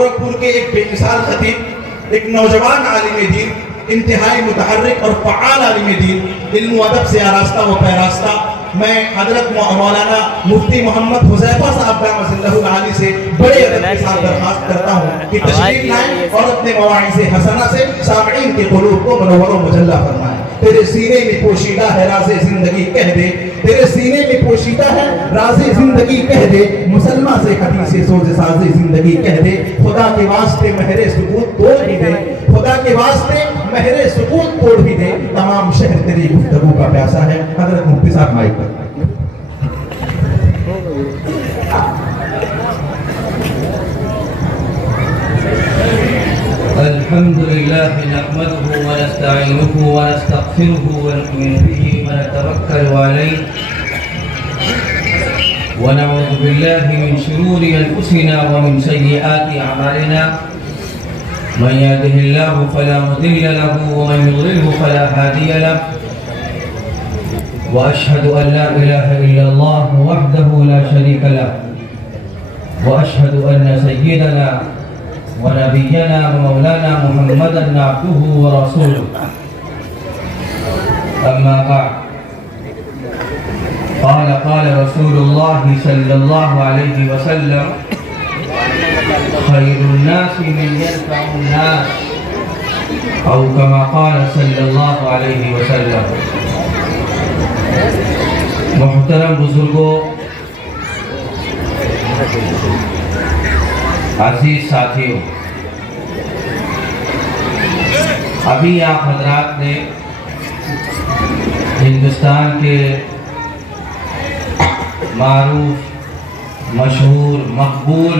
گورکھپور کے ایک بے مثال خطیب، ایک نوجوان عالم دین، انتہائی متحرک اور فعال عالم دین، علم و ادب سے آراستہ و پیراستہ، میں حضرت مولانا مفتی محمد حذیفہ صاحب دامت اللہ العالی سے بڑے ادب کے ساتھ درخواست کرتا ہوں کہ تشریف لائیں اور اپنے مواعظ حسنہ سے سامعین کے قلوب کو منور و مجلہ فرمائیں۔ تیرے سینے میں پوشیدہ ہے راز زندگی کہہ دے، تیرے سینے میں پوشیدہ ہے راز زندگی کہہ دے، مسلمہ سے حدیث سوز ساز زندگی کہہ دے، خدا کے واسطے مہر سکوت توڑ بھی دے، خدا کے واسطے مہر سکوت توڑ بھی دے، تمام شہر تیری گفتگو کا پیاسا ہے۔ حضرت مفتی صاحب مائک پر۔ الحمد لله نحمده ونستعينه ونستغفره ونؤمن به ونتوكل عليه ونعوذ بالله من شرور أنفسنا ومن سيئات أعمالنا من يهده الله فلا مضل له ومن يضلله فلا هادي له وأشهد أن لا إله إلا الله وحده لا شريك له وأشهد أن سيدنا ونبينا ومولانا محمدا عبده ورسوله أما بعد قال رسول الله صلى الله عليه وسلم خير الناس من ينفع الناس أو كما قال صلى الله عليه وسلم۔ محترم بزرگوں، عزیز ساتھیوں، ابھی آپ حضرات نے ہندوستان کے معروف، مشہور، مقبول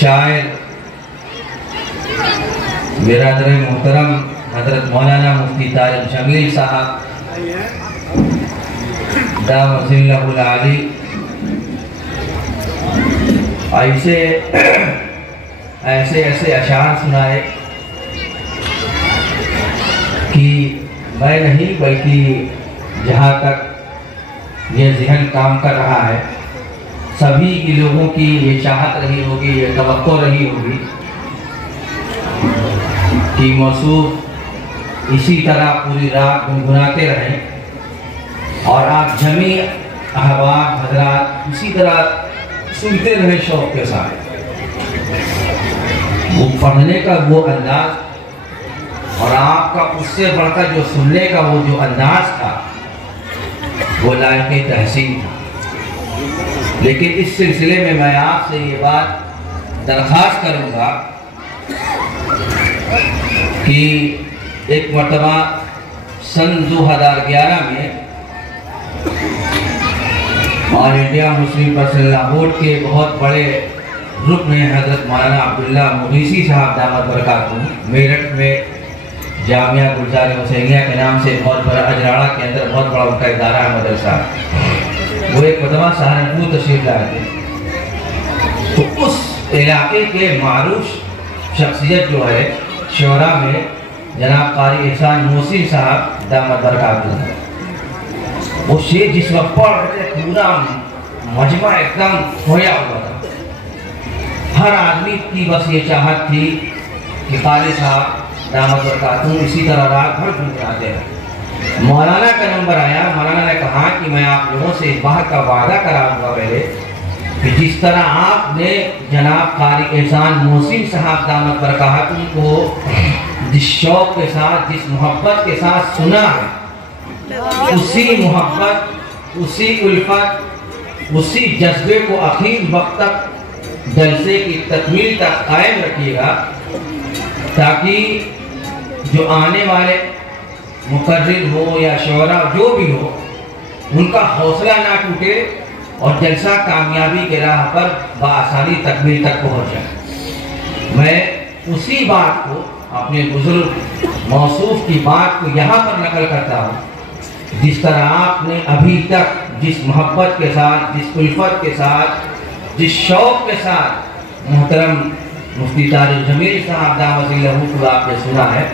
شاعر برادر محترم حضرت مولانا مفتی طارق جمیل صاحب دامت اللہ العالی ایسے اشعار سنائے کہ میں نہیں بلکہ جہاں تک یہ ذہن کام کر رہا ہے سبھی کی لوگوں کی یہ چاہت رہی ہوگی، یہ توقع رہی ہوگی کہ موصوف اسی طرح پوری رات گنگناتے رہیں اور آپ جمیع احباب حضرات اسی طرح سنتے رہے شوق کے ساتھ۔ وہ پڑھنے کا وہ انداز اور آپ کا اس سے بڑھ کر جو سننے کا وہ جو انداز تھا وہ لائق تحسین تھا۔ لیکن اس سلسلے میں میں آپ سے یہ بات درخواست کروں گا کہ ایک مرتبہ سن 2011 میں اور انڈیا مسلم پرسنل لاہور کے بہت بڑے رکن حضرت مولانا عبداللہ مغیثی صاحب دامت برکاتہ میرٹھ میں جامعہ گلزار حسینیہ کے نام سے بہت بڑا اجراڑہ کے اندر بہت بڑا ان کا ادارہ ہے مدرسہ، وہ ایک مرتبہ سہارنپور تشریف لائے تھے۔ تو اس علاقے کے معروف شخصیت جو ہے شعراء میں جناب قاری احسان محسن صاحب دامت برکاتہ، وہ شعر جس وقت پڑھ رہے تھے پورا مجمع ایک دم کھویا ہوا تھا۔ ہر آدمی کی بس یہ چاہت تھی کہ قاری صاحب دامت برکاتہ اسی طرح رات بھر گنگناتے ہیں۔ مولانا کا نمبر آیا، مولانا نے کہا کہ میں آپ لوگوں سے اس بات کا وعدہ کراؤں گا پہلے کہ جس طرح آپ نے جناب قاری احسان محسن صاحب دامت برکاتہ کو جس شوق کے ساتھ، جس محبت کے ساتھ سنا ہے، اسی محبت، اسی الفت، اسی جذبے کو آخر وقت تک جلسے کی تکمیل تک قائم رکھیے گا، تاکہ جو آنے والے مقرر ہو یا شعراء جو بھی ہو ان کا حوصلہ نہ ٹوٹے اور جلسہ کامیابی کے راہ پر بآسانی تکمیل تک پہنچ جائے۔ میں اسی بات کو اپنے بزرگ موصوف کی بات کو یہاں پر نقل کرتا ہوں، جس طرح آپ نے ابھی تک جس محبت کے ساتھ، جس الفت کے ساتھ، جس شوق کے ساتھ محترم مفتی طارق جمیل صاحب دامت اللہ کو آپ نے سنا ہے،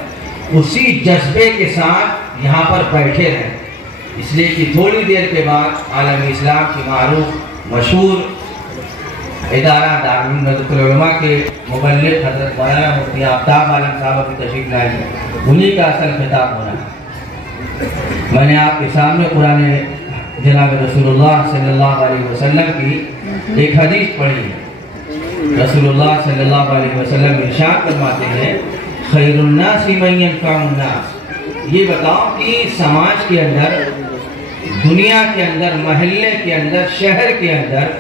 اسی جذبے کے ساتھ یہاں پر بیٹھے رہیں، اس لیے کہ تھوڑی دیر کے بعد عالم اسلام کی معروف مشہور ادارہ دارالعلوم ندوۃ العلماء کے مبلغ حضرت مولانا مفتی آفتاب عالم صاحب کی تشریف لائے ہیں، انہی کا اصل خطاب ہونا ہے۔ میں نے آپ کے سامنے قرآن جناب رسول اللہ صلی اللہ علیہ وسلم کی ایک حدیث پڑھی ہے۔ رسول اللہ صلی اللہ علیہ وسلم ارشاد فرماتے ہیں خیر الناس من ينفع الناس، یہ بتاؤ کہ سماج کے اندر، دنیا کے اندر، محلے کے اندر، شہر کے اندر،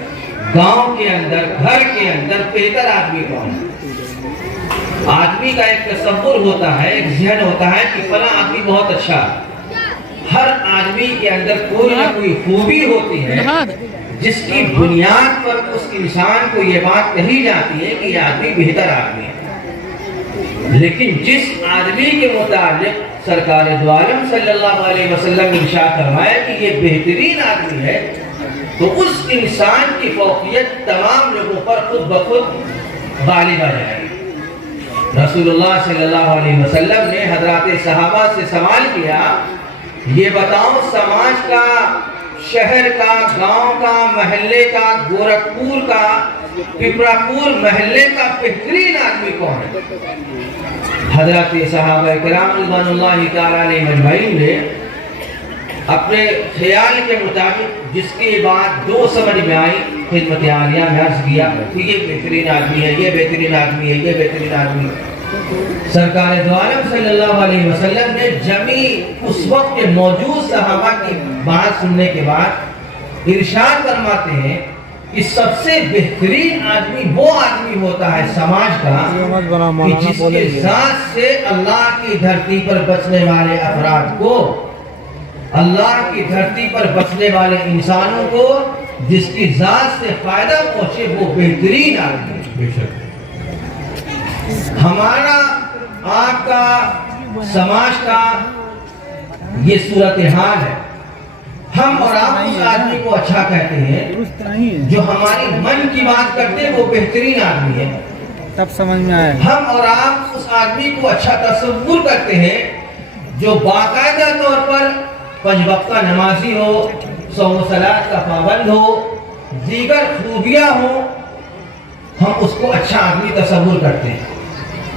گاؤں کے اندر، گھر کے اندر بہتر آدمی کون ہے؟ آدمی کا ایک تصور ہوتا ہے، ایک ذہن ہوتا ہے کہ فلاں آدمی بہت اچھا ہے۔ ہر آدمی کے اندر کوئی نہ کوئی خوبی ہوتی ہے جس کی بنیاد پر اس انسان کو یہ بات کہی جاتی ہے کہ یہ آدمی بہتر آدمی ہے۔ لیکن جس آدمی کے متعلق سرکار دو عالم صلی اللہ علیہ وسلم ارشاد فرمایا کہ یہ بہترین آدمی ہے، تو اس انسان کی فوقیت تمام لوگوں پر خود بخود غالب آ جائے گی۔ رسول اللہ صلی اللہ علیہ وسلم نے حضرات صحابہ سے سوال کیا، یہ بتاؤ سماج کا، شہر کا، گاؤں کا، محلے کا، گورکھپور کا، پپراپور محلے کا بہترین آدمی کون ہے؟ حضرات صحابہ کرام رضوان اللہ تعالی علیہ مجمعین نے اپنے خیال کے مطابق جس کی بات جو سمجھ میں آئی خدمت عالیہ میں عرض کیا کہ یہ بہترین آدمی ہے، یہ بہترین آدمی ہے، یہ بہترین آدمی ہے۔ سرکار دو عالم صلی اللہ علیہ وسلم نے جمی اس وقت کے موجود صحابہ کی بات سننے کے بعد ارشاد فرماتے ہیں کہ سب سے بہترین آدمی وہ آدمی ہوتا ہے سماج کا کہ جس کے ذات سے اللہ کی دھرتی پر بسنے والے افراد کو، اللہ کی دھرتی پر بسنے والے انسانوں کو جس کی ذات سے فائدہ پہنچے وہ بہترین آدمی ہے۔ بے شک ہمارا، آپ کا، سماج کا یہ صورتحال ہے۔ ہم اور آپ اس آدمی کو اچھا کہتے ہیں، جو ہماری من کی بات کرتے وہ بہترین آدمی ہے۔ تب سمجھ میں آئے۔ ہم اور آپ اس آدمی کو اچھا تصور کرتے ہیں جو باقاعدہ طور پر 5 وقتہ نمازی ہو، صوم و صلات کا پابند ہو، دیگر خوبیاں ہوں، ہم اس کو اچھا آدمی تصور کرتے ہیں۔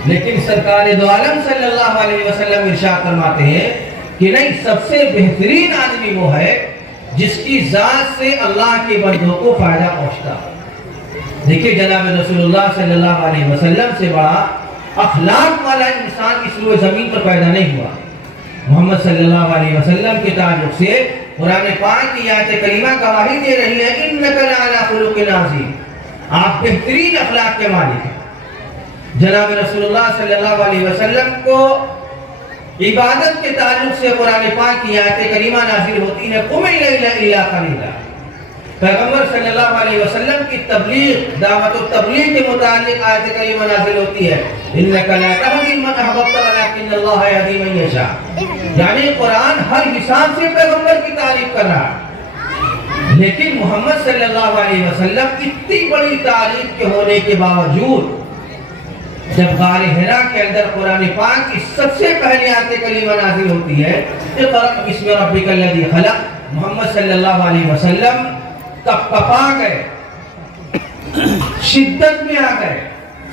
لیکن سرکار دو عالم صلی اللہ علیہ وسلم ارشاد فرماتے ہیں کہ نہیں، سب سے بہترین آدمی وہ ہے جس کی ذات سے اللہ کے بندوں کو فائدہ پہنچتا ہے۔ دیکھیں جناب رسول اللہ صلی اللہ علیہ وسلم سے بڑا اخلاق والا انسان اس روئے زمین پر پیدا نہیں ہوا۔ محمد صلی اللہ علیہ وسلم کے تعلق سے قرآن پاک کی آیت کریمہ گواہی دے رہی ہے انک لعلی خلق عظیم، آپ بہترین اخلاق کے مالک ہیں۔ جناب رسول اللہ صلی اللہ علیہ وسلم کو عبادت کے تعلق سے قرآن پاک کی آیت کریمہ نازل ہوتی ہے قم اللیل الا قلیلا۔ پیغمبر صلی اللہ علیہ وسلم کی تبلیغ، دعوت و تبلیغ کے متعلق آیت کریمہ نازل ہوتی ہے انک لا تہدی من احببت ولکن اللہ یہدی من یشاء۔ یعنی قرآن ہر حساب سے پیغمبر کی تعریف کر رہا ہے، لیکن محمد صلی اللہ علیہ وسلم اتنی بڑی تعریف کے ہونے کے باوجود جب غار حرا کے اندر قرآن پاک کی سب سے پہلی آیت کریمہ نازل ہوتی ہے اقرأ بسم ربک الذی خلق، محمد صلی اللہ علیہ وسلم کپا گئے، شدت میں آ گئے،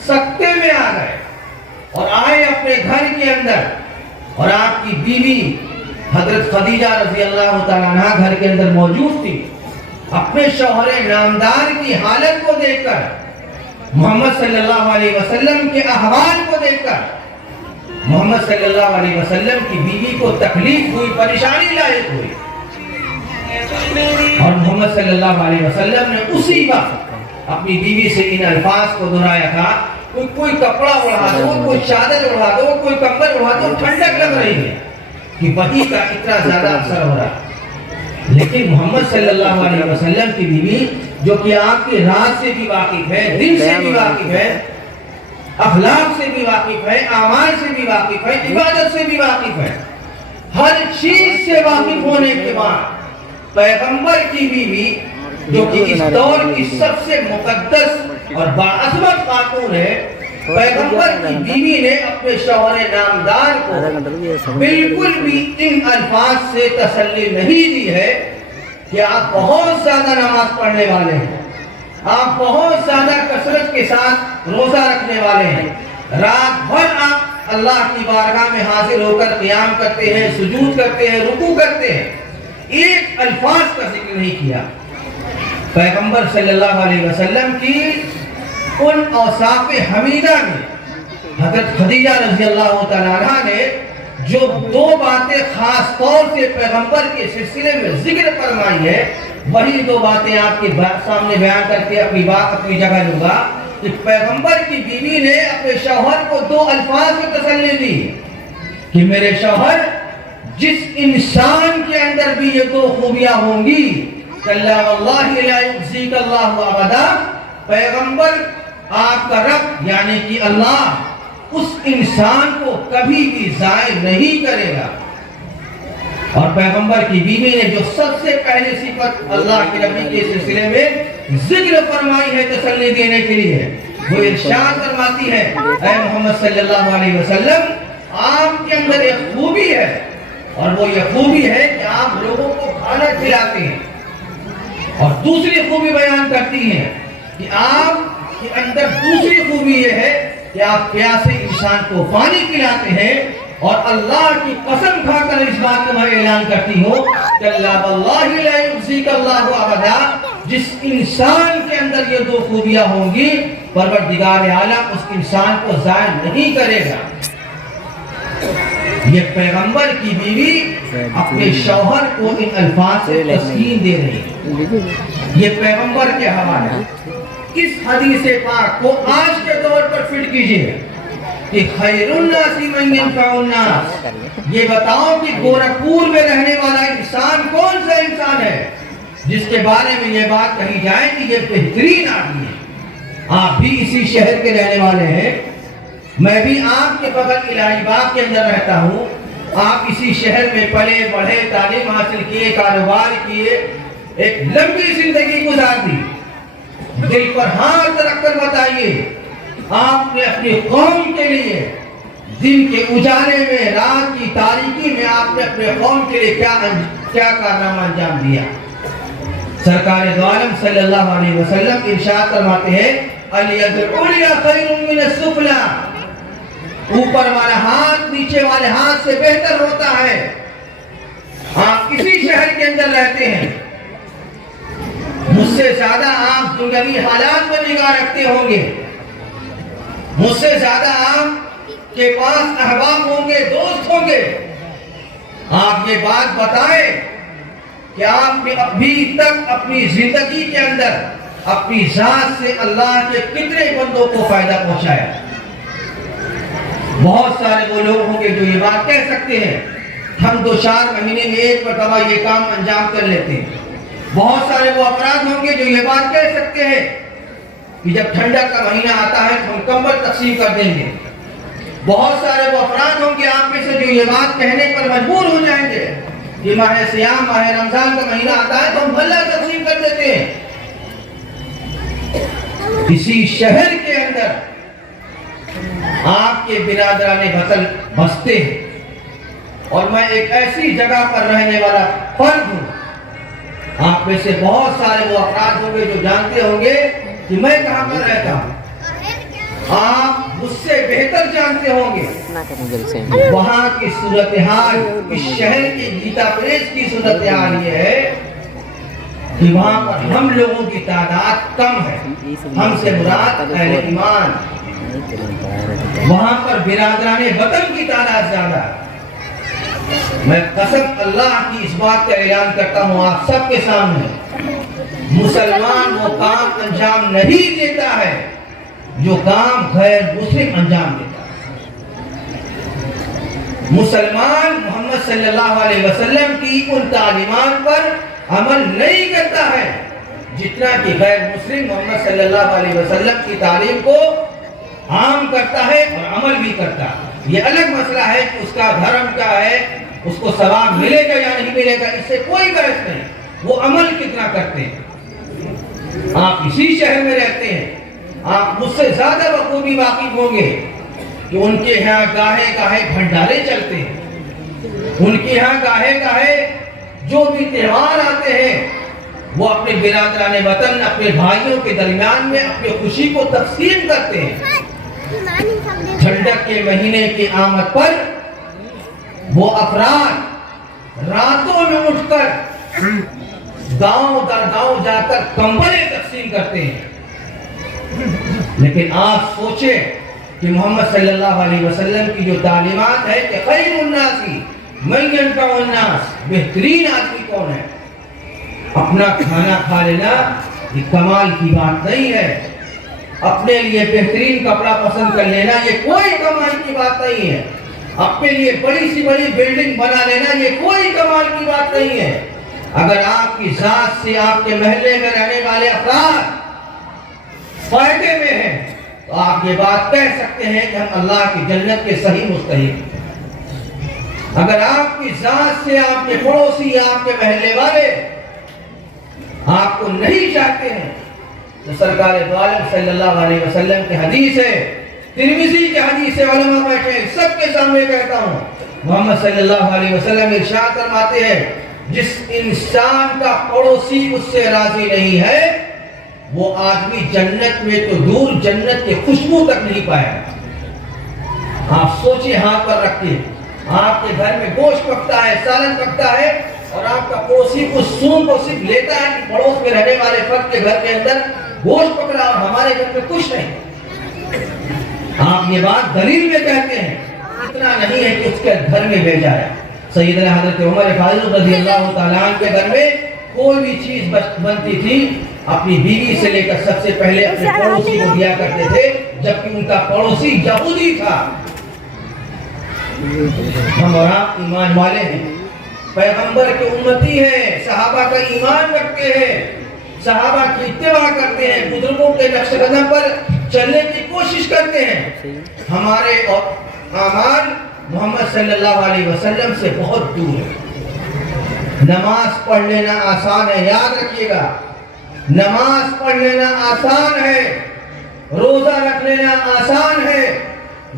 سکتے میں آ گئے، اور آئے اپنے گھر کے اندر، اور آپ کی بیوی حضرت خدیجہ رضی اللہ تعالیٰ عنہ گھر کے اندر موجود تھی۔ اپنے شوہر نامدار کی حالت کو دیکھ کر، محمد صلی اللہ علیہ وسلم کے احوال کو دیکھ کر محمد صلی اللہ علیہ وسلم کی بیوی کو تکلیف ہوئی، پریشانی لاحق ہوئی، اور محمد صلی اللہ علیہ وسلم نے اسی وقت اپنی بیوی سے ان الفاظ کو دہرایا تھا کوئی کپڑا اڑا دو، کوئی چادر اڑا دو، کوئی کمبل اڑا دو، ٹھنڈک لگ رہی ہے کہ پتی کا اتنا زیادہ اثر ہو رہا ہے۔ لیکن محمد صلی اللہ علیہ وسلم کی بیوی جو کہ آپ کے راز سے بھی واقف ہے، دل سے بھی واقف ہے، اخلاق سے بھی واقف ہے، اعمال سے بھی واقف ہے، عبادت سے بھی واقف ہے، ہر چیز سے واقف ہونے کے بعد پیغمبر کی بیوی جو کہ اس دور کی سب سے مقدس اور باعظمت خاتون ہے، پیغمبر کی بیوی نے اپنے شوہر نامدار کو بالکل بھی ان الفاظ سے تسلی نہیں دی ہے کہ آپ بہت زیادہ نماز پڑھنے والے ہیں، آپ بہت زیادہ کثرت کے ساتھ روزہ رکھنے والے ہیں، رات بھر آپ اللہ کی بارگاہ میں حاضر ہو کر قیام کرتے ہیں، سجود کرتے ہیں، رکوع کرتے ہیں، ایک الفاظ کا ذکر نہیں کیا۔ پیغمبر صلی اللہ علیہ وسلم کی ان اوصاف حمیدہ میں حضرت خدیجہ رضی اللہ تعالیٰ عنہ نے جو دو باتیں خاص طور سے پیغمبر کے سلسلے میں ذکر فرمائی ہے، وہی دو باتیں آپ کے سامنے بیان کر کے اپنی بات اپنی جگہ لوں گا کہ پیغمبر کی بیوی نے اپنے شوہر کو دو الفاظ میں تسلی دی کہ میرے شوہر، جس انسان کے اندر بھی یہ دو خوبیاں ہوں گی، کلا واللہ لا یخزیک اللہ ابدا، پیغمبر آپ کا رب یعنی کہ اللہ اس انسان کو کبھی بھی ضائع نہیں کرے گا۔ اور پیغمبر کی بیوی نے جو سب سے پہلی صفت اللہ کے نبی کے سلسلے میں ذکر فرمائی ہے تسلی دینے کے لیے، وہ ارشاد فرماتی ہے، اے محمد صلی اللہ علیہ وسلم، آپ کے اندر ایک خوبی ہے، اور وہ یہ خوبی ہے کہ آپ لوگوں کو کھانا کھلاتے ہیں۔ اور دوسری خوبی بیان کرتی ہیں کہ آپ کے اندر دوسری خوبی یہ ہے کہ آپ پیاسے انسان کو پانی پلاتے ہیں، اور اللہ کی قسم کھا کر اس بات کو میں اعلان کرتی ہوں کہ اللہ واللہ لا یخزیک اللہ ابدا، جس انسان کے اندر یہ دو خوبیاں ہوں گی، پروردگار عالم اس انسان کو ضائع نہیں کرے گا۔ یہ پیغمبر کی بیوی اپنے شوہر کو ان الفاظ سے تسکین دے رہی ہے۔ یہ پیغمبر کے حوالے اس حدیث پاک کو آج کے دور پر فٹ کیجئے کہ خیر الناس من ينفع الناس، یہ بتاؤ کہ گورکھپور میں رہنے والا انسان کون سا انسان ہے جس کے بارے میں یہ بات کہی جائے کہ یہ بہترین آدمی ہے۔ آپ بھی اسی شہر کے رہنے والے ہیں، میں بھی آپ کے بغل الہی باغ کے اندر رہتا ہوں، آپ اسی شہر میں پلے بڑھے، تعلیم حاصل کیے، کاروبار کیے، ایک لمبی زندگی گزار دی۔ دل پر ہاتھ رکھ کر بتائیے، آپ نے اپنی قوم کے لیے دن کے اجالے میں، رات کی تاریکی میں آپ نے اپنے قوم کے لیے کیا کارنامہ انجام دیا؟ سرکار دو عالم صلی اللہ علیہ وسلم ارشاد فرماتے ہیں، الید العلیٰ خیر من السفلی، اوپر والا ہاتھ نیچے والے ہاتھ سے بہتر ہوتا ہے۔ آپ کسی شہر کے اندر رہتے ہیں، مجھ سے زیادہ آپ دنیاوی حالات پر نگاہ رکھتے ہوں گے، مجھ سے زیادہ آپ کے پاس احباب ہوں گے، دوست ہوں گے۔ آپ یہ بات بتائیں کہ آپ نے ابھی تک اپنی زندگی کے اندر اپنی ذات سے اللہ کے کتنے بندوں کو فائدہ پہنچایا؟ بہت سارے وہ لوگ ہوں گے جو یہ بات کہہ سکتے ہیں، ہم 2-4 مہینے میں ایک مرتبہ یہ کام انجام کر لیتے ہیں۔ بہت سارے وہ افراد ہوں گے جو یہ بات کہہ سکتے ہیں کہ جب ٹھنڈک کا مہینہ آتا ہے تو ہم کمبل تقسیم کر دیں گے۔ بہت سارے وہ افراد ہوں گے آپ میں سے جو یہ بات کہنے پر مجبور ہو جائیں گے کہ ماہ صیام، ماہ رمضان کا مہینہ آتا ہے تو ہم غلہ تقسیم کر دیتے ہیں۔ اسی شہر کے اندر آپ کے برادران وطن بستے ہیں، اور میں ایک ایسی جگہ پر رہنے والا فرد ہوں۔ آپ میں سے بہت سارے وہ افراد ہوں گے جو جانتے ہوں گے کہ میں کہاں پر رہتا ہوں، آپ مجھ سے بہتر جانتے ہوں گے وہاں کی صورتحال، اس شہر کی گیتا پریس کی صورتحال یہ ہے کہ وہاں پر ہم لوگوں کی تعداد کم ہے، ہم سے مراد اہل ایمان، وہاں پر برادران وطن کی تعداد زیادہ ہے۔ میں قسم اللہ کی اس بات کا اعلان کرتا ہوں آپ سب کے سامنے، مسلمان وہ کام انجام نہیں دیتا ہے جو کام غیر مسلم انجام دیتا ہے۔ مسلمان محمد صلی اللہ علیہ وسلم کی ان تعلیمات پر عمل نہیں کرتا ہے جتنا کہ غیر مسلم محمد صلی اللہ علیہ وسلم کی تعلیم کو عام کرتا ہے اور عمل بھی کرتا ہے۔ یہ الگ مسئلہ ہے کہ اس کا دھرم کیا ہے، اس کو ثواب ملے گا یا نہیں ملے گا، اس سے کوئی بحث نہیں، وہ عمل کتنا کرتے ہیں۔ آپ اسی شہر میں رہتے ہیں، آپ مجھ سے زیادہ بخوبی واقف ہوں گے کہ ان کے یہاں گاہے گاہے بھنڈارے چلتے ہیں، ان کے یہاں گاہے گاہے جو بھی تہوار آتے ہیں وہ اپنے برادران وطن، اپنے بھائیوں کے درمیان میں اپنی خوشی کو تقسیم کرتے ہیں۔ ٹھنڈک کے مہینے کی آمد پر وہ افراد راتوں میں اٹھ کر گاؤں در گاؤں جا کر کمبلیں تقسیم کرتے ہیں۔ لیکن آپ سوچیں کہ محمد صلی اللہ علیہ وسلم کی جو تعلیمات ہے کہ خیر الناس من ينفع الناس، بہترین آدمی کون ہے؟ اپنا کھانا کھا لینا یہ کمال کی بات نہیں ہے، اپنے لیے بہترین کپڑا پسند کر لینا یہ کوئی کمال کی بات نہیں ہے، اپنے لیے بڑی سی بڑی بلڈنگ بنا لینا یہ کوئی کمال کی بات نہیں ہے۔ اگر آپ کی ذات سے آپ کے محلے میں رہنے والے افراد فائدے میں ہیں تو آپ یہ بات کہہ سکتے ہیں کہ ہم اللہ کی جنت کے صحیح مستحق ہیں۔ اگر آپ کی ذات سے آپ کے پڑوسی، آپ کے محلے والے آپ کو نہیں چاہتے ہیں تو سرکار دو عالم صلی اللہ علیہ وسلم کی حدیث ہے، ترمذی کی حدیث ہے، علماء بیٹھے ہیں سب کے سامنے کہتا ہوں، محمد صلی اللہ علیہ وسلم ارشاد فرماتے ہیں جس انسان کا پڑوسی اس سے راضی نہیں ہے وہ آدمی جنت میں تو دور جنت کی خوشبو تک نہیں پائے گا۔ آپ سوچیں، ہاتھ پر رکھتے آپ کے گھر میں گوشت پکتا ہے، سالن پکتا ہے اور آپ کا پڑوسی اس سون کو صرف لیتا ہے کہ پڑوس میں رہنے والے فرد کے گھر کے اندر گوشت پکڑا اور ہمارے گھر میں کچھ نہیں۔ آپ یہ بات دلیل میں کہتے ہیں، اتنا نہیں ہے کہ اس کے گھر میں بھیجا ہے۔ سیدنا حضرت عمر فاروق رضی اللہ تعالیٰ عنہ کے گھر میں کوئی بھی چیز بنتی تھی اپنی بیوی سے لے کر سب سے پہلے اپنے پڑوسی کو دیا کرتے تھے، جبکہ ان کا پڑوسی یہودی تھا۔ ہم اور آپ ایمان والے ہیں، پیغمبر کے امتی ہیں، صحابہ کا ایمان رکھتے ہیں، صحابہ کی اتباع کرتے ہیں، بزرگوں کے نقش قدم پر چلنے کی کوشش کرتے ہیں۔ ہمارے اعمال محمد صلی اللہ علیہ وسلم سے بہت دور ہے۔ نماز پڑھ لینا آسان ہے، یاد رکھیے گا، نماز پڑھ لینا آسان ہے، روزہ رکھ لینا آسان ہے،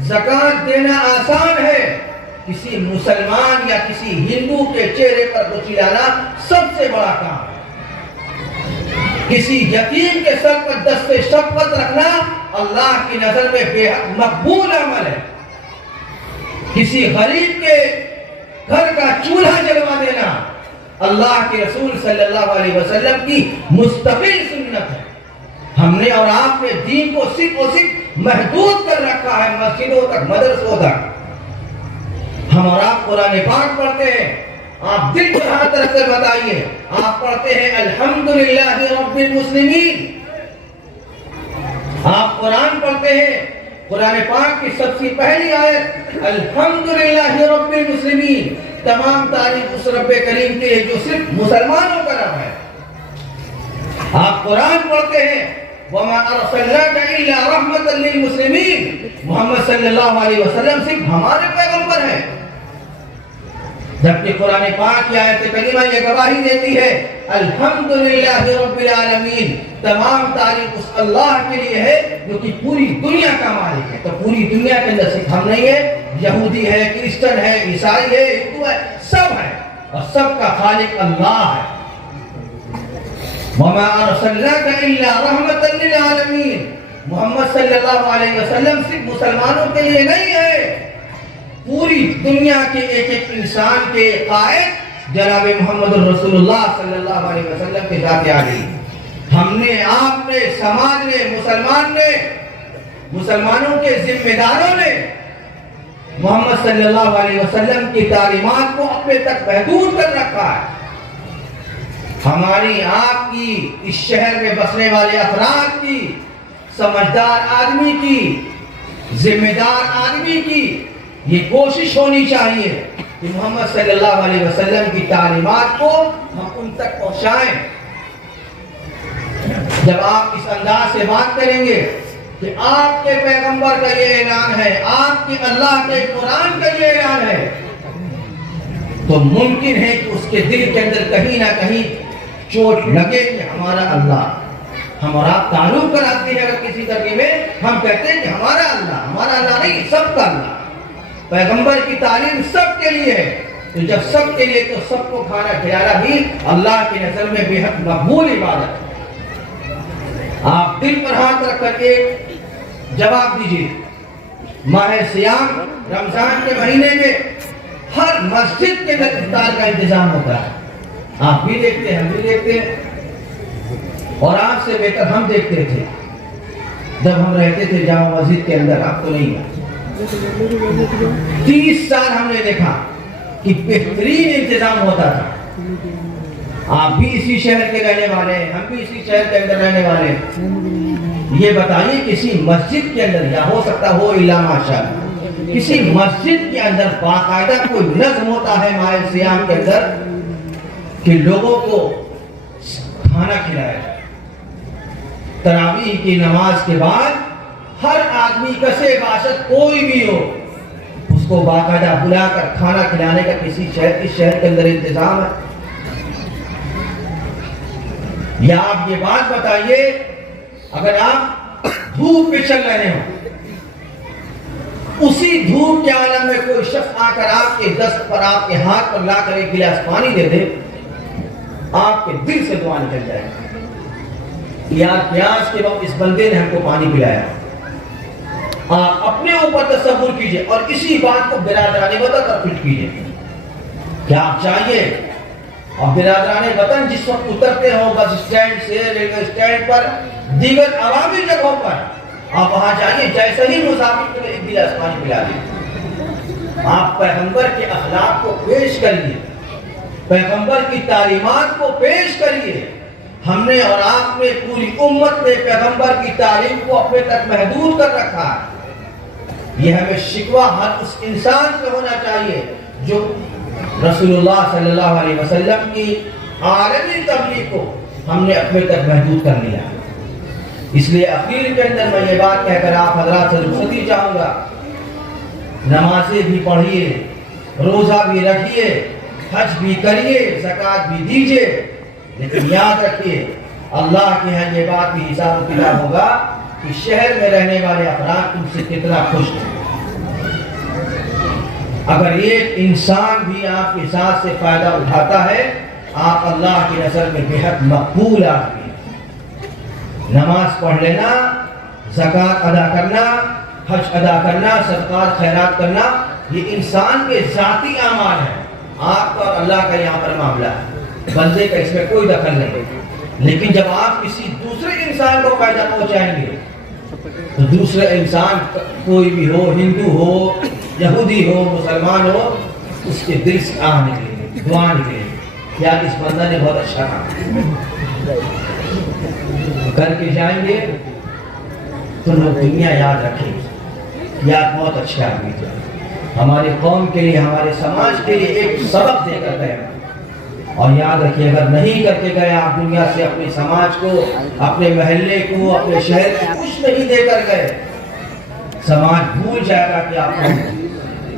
زکوٰۃ دینا آسان ہے، کسی مسلمان یا کسی ہندو کے چہرے پر گچی لانا سب سے بڑا کام ہے۔ کسی یتیم کے سر پر دست شفقت رکھنا اللہ کی نظر میں بے حد مقبول عمل ہے۔ کسی غریب کے گھر کا چولہا جلوا دینا اللہ کے رسول صلی اللہ علیہ وسلم کی مستقل سنت ہے۔ ہم نے اور آپ نے دین کو صرف اور صرف محدود کر رکھا ہے مسجدوں تک، مدرسوں تک۔ ہم اور آپ قرآن پاک پڑھتے ہیں، آپ دل کو ہاتھ رکھ کر بتائیے، آپ پڑھتے ہیں الحمدللہ رب المسلمین۔ آپ قرآن پڑھتے ہیں، قرآن پاک کی سب سے پہلی آیت الحمدللہ رب المسلمین، تمام تعریف اس رب کریم کے جو صرف مسلمانوں کا رب ہے۔ آپ قرآن پڑھتے ہیں وَمَا أَرْسَلْنَاكَ إِلَّا رَحْمَةً لِّلْمُسْلِمِينَ، محمد صلی اللہ علیہ وسلم صرف ہمارے پیغمبر ہیں، جبکہ قرآن پاک کی آیت کریمہ یہ گواہی دیتی ہے الحمدللہ رب العالمین، تمام تعریف اس اللہ کے لیے ہے جو کہ پوری دنیا کا مالک ہے۔ تو پوری دنیا کے اندر صرف ہم نہیں ہے، یہودی ہے، کرسچن ہے، عیسائی ہے، ہندو ہے، سب ہے، اور سب کا خالق اللہ ہے۔ وَمَا أَرْسَلْنَاكَ إِلَّا رَحْمَةً لِّلْعَالَمِينَ، محمد صلی اللہ علیہ وسلم صرف مسلمانوں کے لیے نہیں ہے، پوری دنیا کے ایک ایک انسان کے قائد جناب محمد الرسول اللہ صلی اللہ علیہ وسلم کے ذات عالی۔ ہم نے، آپ نے، سماج نے، مسلمانوں کے ذمہ داروں نے محمد صلی اللہ علیہ وسلم کی تعلیمات کو اپنے تک محدود کر رکھا ہے۔ ہماری آپ کی، اس شہر میں بسنے والے افراد کی، سمجھدار آدمی کی، ذمہ دار آدمی کی یہ کوشش ہونی چاہیے کہ محمد صلی اللہ علیہ وسلم کی تعلیمات کو ہم ان تک پہنچائیں۔ جب آپ اس انداز سے بات کریں گے کہ آپ کے پیغمبر کا یہ اعلان ہے، آپ کی اللہ کے قرآن کا یہ اعلان ہے، تو ممکن ہے کہ اس کے دل کے اندر کہیں نہ کہیں چوٹ لگے کہ ہمارا اللہ، ہم اور آپ تعلق کراتے ہیں اگر کسی طرح میں، ہم کہتے ہیں کہ ہمارا اللہ نہیں، سب کا اللہ۔ پیغمبر کی تعلیم سب کے لیے ہے، تو جب سب کے لیے تو سب کو کھانا کھلانا بھی اللہ کی نظر میں بے حد مقبول عبادت ہے۔ آپ دل پر ہاتھ رکھ کر کے جواب دیجیے، ماہ سیام رمضان کے مہینے میں ہر مسجد کے اندر افطار کا انتظام ہوتا ہے۔ آپ بھی دیکھتے ہیں، ہم بھی دیکھتے ہیں، اور آپ سے بہتر ہم دیکھتے تھے جب ہم رہتے تھے جامع مسجد کے اندر۔ آپ تو نہیں ہے، 30 سال ہم نے دیکھا کہ بہترین انتظام ہوتا تھا۔ آپ بھی اسی شہر کے رہنے والے ہیں، ہم بھی اسی شہر کے اندر رہنے والے ہیں۔ یہ بتائیے کسی مسجد کے اندر، یا ہو سکتا ہو الا ماشاءاللہ، کسی مسجد کے اندر باقاعدہ کوئی نظم ہوتا ہے ماہ سیام کے اندر کہ لوگوں کو کھانا کھلایا جائے۔ تراویح کی نماز کے بعد ہر آدمی کسے باشد کوئی بھی ہو، اس کو باقاعدہ بلا کر کھانا کھلانے کا کسی شہر کے اندر انتظام ہے؟ یا آپ یہ بات بتائیے، اگر آپ دھوپ میں چل رہے ہو، اسی دھوپ کے عالم میں کوئی شخص آ کر آپ کے دست پر، آپ کے ہاتھ پر لا کر ایک گلاس پانی دے دے، آپ کے دل سے دعا نکل جائے یار پیاس کے وقت اس بندے نے ہم کو پانی پلایا۔ آپ اپنے اوپر تصور کیجئے اور اسی بات کو برادران وطن پر فٹ کیجئے۔ کیا آپ چاہیے اور برادران وطن جس وقت اترتے ہو بس اسٹینڈ سے، ریلوے اسٹینڈ پر، دیگر عوامی جگہوں پر، آپ وہاں جائیے، جیسا ہی مسافر کو ایک گلاس پانی پلا دیں۔ آپ پیغمبر کے اخلاق کو پیش کریے، پیغمبر کی تعلیمات کو پیش کریے۔ ہم نے اور آپ نے، پوری امت نے پیغمبر کی تعلیم کو اپنے تک محدود کر رکھا ہے۔ یہ ہمیں شکوہ ہر اس انسان سے ہونا چاہیے جو رسول اللہ صلی اللہ علیہ وسلم کی عالمی تبلیغ کو ہم نے اپنے تک محدود کر لیا۔ اس لیے اخیر کے اندر میں یہ بات کہہ کر آپ حضرات سے رخصتی چاہوں گا، نمازیں بھی پڑھیے، روزہ بھی رکھیے، حج بھی کریے، زکوٰۃ بھی دیجیے، لیکن یاد رکھیے اللہ کے ہاں یہ بات بھی حساب و کتاب ہوگا کہ شہر میں رہنے والے افراد تم سے کتنا خوش ہیں۔ اگر ایک انسان بھی آپ کے ساتھ سے فائدہ اٹھاتا ہے، آپ اللہ کی نظر میں بے حد مقبول آدمی ہیں۔ نماز پڑھ لینا، زکوٰۃ ادا کرنا، حج ادا کرنا، صدقات خیرات کرنا، یہ انسان کے ذاتی اعمال ہیں۔ آپ کا اور اللہ کا یہاں پر معاملہ ہے، بندے کا اس میں کوئی دخل نہیں۔ لیکن جب آپ کسی دوسرے انسان کو فائدہ پہنچائیں گے تو دوسرے انسان کوئی بھی ہو، ہندو ہو، یہودی ہو، مسلمان ہو، اس کے دل سے آہ نکلے گی، دعا نکلے گی، یار اس بندہ نے بہت اچھا کام کر کے جائیں گے تو لوگ دنیا یاد رکھیں گے، یاد بہت اچھا آدمی تھا، ہماری قوم کے لیے، ہمارے سماج کے لیے ایک سبق دے کر گئے۔ اور یاد رکھیے اگر نہیں کر کے گئے آپ دنیا سے، اپنے سماج کو، اپنے محلے کو، اپنے شہر کو کچھ نہیں دے کر گئے، سماج بھول جائے گا کہ آپ کو۔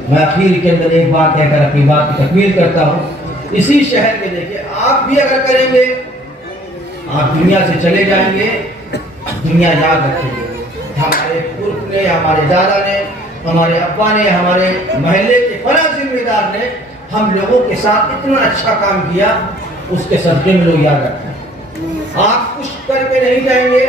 میں اخیر کے اندر ایک بات کہہ کر اپنی بات کی تکمیل کرتا ہوں۔ اسی شہر میں دیکھیے، آپ بھی اگر کریں گے، آپ دنیا سے چلے جائیں گے، دنیا یاد رکھیں گے ہمارے پرخ نے، ہمارے دادا نے، ہمارے ابا نے، ہمارے محلے کے فلاں ذمہ دار نے ہم لوگوں کے ساتھ اتنا اچھا کام کیا، اس کے صدقے میں لوگ یاد رکھتے ہیں۔ آپ کچھ کر کے نہیں جائیں گے،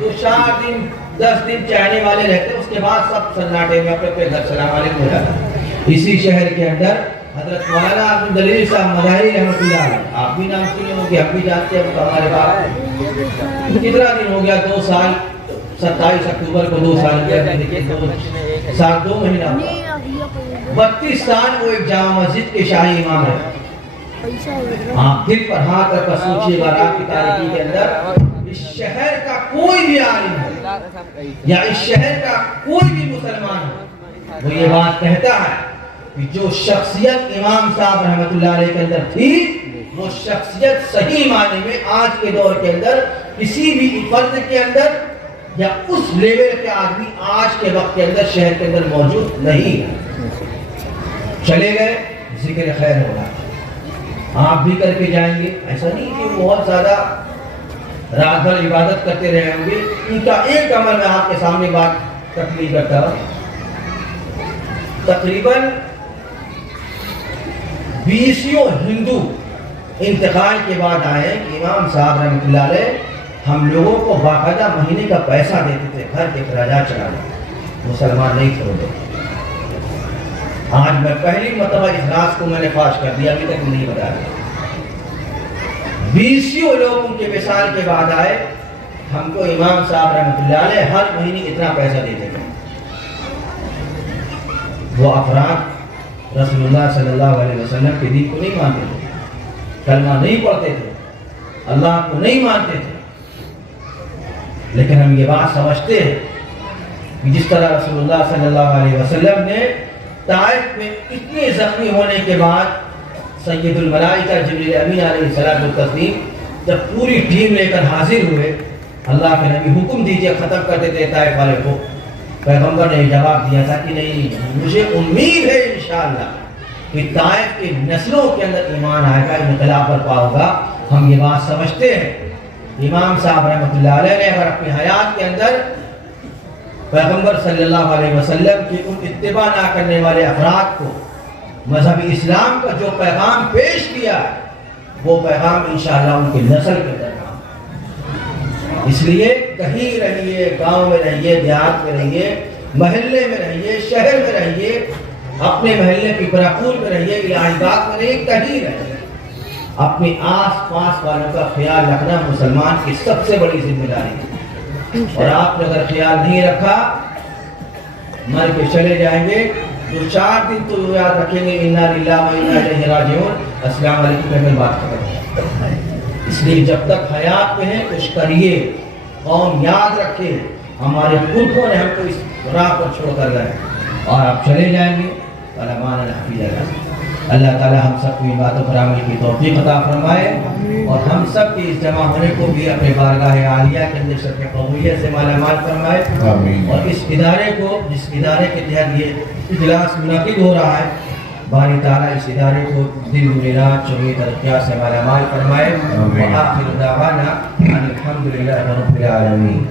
2-4 دن 10 دن چاہنے والے رہتے ہیں، اس کے بعد سب سناٹے میں اپنے گھر سلام علیکم ہو جاتا ہے۔ اسی شہر کے اندر حضرت مولانا عبد الدلیل صاحب مظاہری رحمۃ اللہ علیہ، آپ بھی نام سنے ہوں گے، ہم بھی جانتے ہیں، تو ہمارے باپ کتنا دن ہو گیا، 2 سال، 27 اکتوبر کو 2 سال گیا، 2 مہینہ ہوا۔ 32 سال وہ ایک جامع مسجد کے شاہی امام ہے۔ آپ دل پر ہاتھ رکھ کر سوچئے گا، آپ کی تاریخی کے اندر اس شہر کا کوئی بھی عالم ہو یا اس شہر کا کوئی بھی مسلمان ہو، وہ یہ بات کہتا ہے کہ جو شخصیت امام صاحب رحمۃ اللہ علیہ کے اندر تھی، وہ شخصیت صحیح معنی میں آج کے دور کے اندر کسی بھی فرد کے اندر یا اس لیول کے آدمی آج کے وقت کے اندر شہر کے اندر موجود نہیں ہے۔ چلے گئے، ذکر خیر ہوگا، آپ بھی کر کے جائیں گے۔ ایسا نہیں کہ بہت زیادہ رات بھر عبادت کرتے رہے ہوں گے، ان کا ایک عمل میں آپ کے سامنے بات تکمیل کرتا ہوں۔ تقریباً 20 ہندو انتقال کے بعد آئے کہ امام صاحب رحمۃ اللہ علیہ ہم لوگوں کو باقاعدہ مہینے کا پیسہ دیتے تھے گھر کے اخراجات چلانے، مسلمان نہیں تھے وہ۔ آج میں پہلی مرتبہ اس راز کو میں نے فاش کر دیا، ابھی تک نہیں بتایا۔ 20 لوگ ان کے وصال کے بعد آئے، ہم کو امام صاحب رحمۃ اللہ علیہ ہر مہینے اتنا پیسہ دیتے تھے۔ وہ افراد رسول اللہ صلی اللہ علیہ وسلم کے دین کو نہیں مانتے تھے، کلمہ نہیں پڑھتے تھے، اللہ کو نہیں مانتے تھے، لیکن ہم یہ بات سمجھتے ہیں کہ جس طرح رسول اللہ صلی اللہ علیہ وسلم نے طائف میں اتنے زخمی ہونے کے بعد سید الملائکہ جبریل امین علیہ السلام جب پوری ٹیم لے کر حاضر ہوئے، اللہ کے نبی حکم دیجئے ختم کر دیتے طائف والے کو، پیغمبر نے جواب دیا تھا کہ نہیں، مجھے امید ہے انشاءاللہ کہ طائف کی نسلوں کے اندر ایمان آئے گا، انقلاب برپا ہوگا۔ ہم یہ بات سمجھتے ہیں امام صاحب رحمۃ اللہ علیہ نے اگر اپنی حیات کے اندر پیغمبر صلی اللہ علیہ وسلم کی ان اتباع نہ کرنے والے افراد کو مذہب اسلام کا جو پیغام پیش کیا ہے، وہ پیغام انشاءاللہ ان کی نسل کے درمیان۔ اس لیے کہیں رہیے، گاؤں میں رہیے، دیہات میں رہیے، محلے میں رہیے، شہر میں رہیے، اپنے محلے کی پراپور میں رہیے، الہی باغ میں رہیے، کہیں رہیے، اپنے آس پاس والوں کا خیال رکھنا مسلمان کی سب سے بڑی ذمہ داری ہے۔ اور آپ نے اگر خیال نہیں رکھا، مر کے چلے جائیں گے، 2-4 دن تو یاد رکھیں گے انا للہ و انا الیہ راجعون، السلام علیکم میں بات کریں۔ اس لیے جب تک حیات میں ہیں کچھ کریے، قوم یاد رکھے ہمارے پرکھوں نے ہم کو اس راہ پر چھوڑ کر گئے، اور آپ چلے جائیں گے۔ اللہ تعالی ہم سب کو ان باتوں پر عمل کی توفیق عطا فرمائے، اور ہم سب کے اس جمع ہونے کو بھی اپنے بارگاہ عالیہ کے اندر شرف قبولیت سے مالا مال فرمائے، اور اس ادارے کو، جس ادارے کے تحت یہ اجلاس منعقد ہو رہا ہے، باری تعالیٰ اس ادارے کو دل میرات چوری ترقیات سے مالا مال فرمائے۔ وآخر دعوانا ان الحمدللہ رب العالمین۔